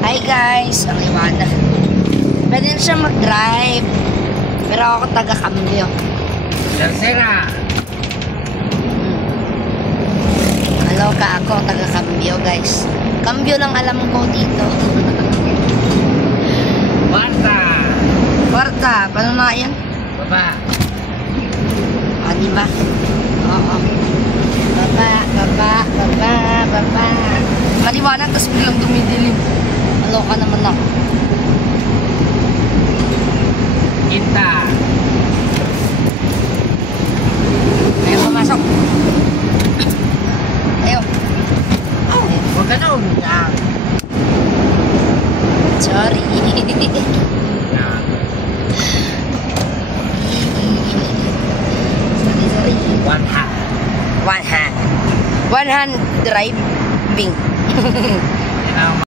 Hi guys, ang liwanag. Pwede na siya mag-drive. Pero ako taga-cambio. Tercera. Aloka ako, taga-cambio guys. Cambio lang alam ko dito. Cuarta. Kwarta, paano na yan? Baba. Ah, diba? Oo. Baba. Maliwanag, tapos biglang dumidilim. Aloka naman ako. Quinta. Ayaw pumasok. Ayaw. Oh, huwag ka na umiyak. Sorry. Sorry. One hand. One hand. One hand driving. Yan ang